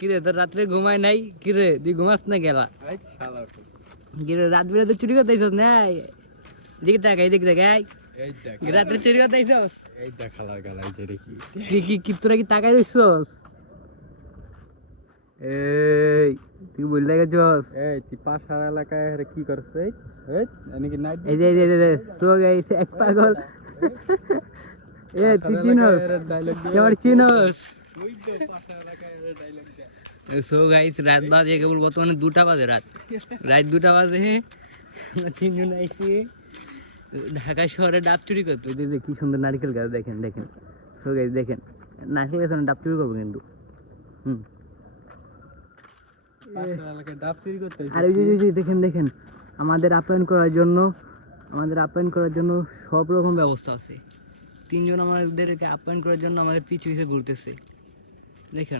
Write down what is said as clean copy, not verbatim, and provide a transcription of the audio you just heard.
কিরে তোর রাত্রে ঘুমায় নাই? কিরে তুই ঘুমাস না গেলা? কিরে রাত বেড়ে চুরি করতে আইসস না? দিকে তাকাই দিকে তাকাই রাত্রে চুরি করতে আইসস? এই দেখালা গালাই যে দেখি কি তোরা কি তাকাই রইছস? এই তুই বললে গেছস? এই তুই পাশার এলাকায় কি করছিস? এই নাকি নাইট এই যে সো গাইস এক পাগল এ তুই চিনস? কেমন চিনস? ওই তো পাশার এলাকায় ডায়লগ দে সো গাইস রাত বাজে কেবল বর্তমানে 2টা বাজে রাত 2টা বাজে আমরা তিনজন আইছি ঢাকা শহরে ডাব চুরি করতে। কি সুন্দর নারকেল গাছ দেখেন দেখেন। সো গাইস দেখেন নারকেল গাছ ডাব চুরি করবো কিন্তু। পাশার এলাকায় ডাব চুরি করতে আর এই যে দেখেন দেখেন আমাদের আপ্যায়ন করার জন্য সব রকম ব্যবস্থা আছে। তিনজন আমাদেরকে আপ্যায়ন করার জন্য আমাদের পিছু পিছু ঘুরতেছে দেখেন।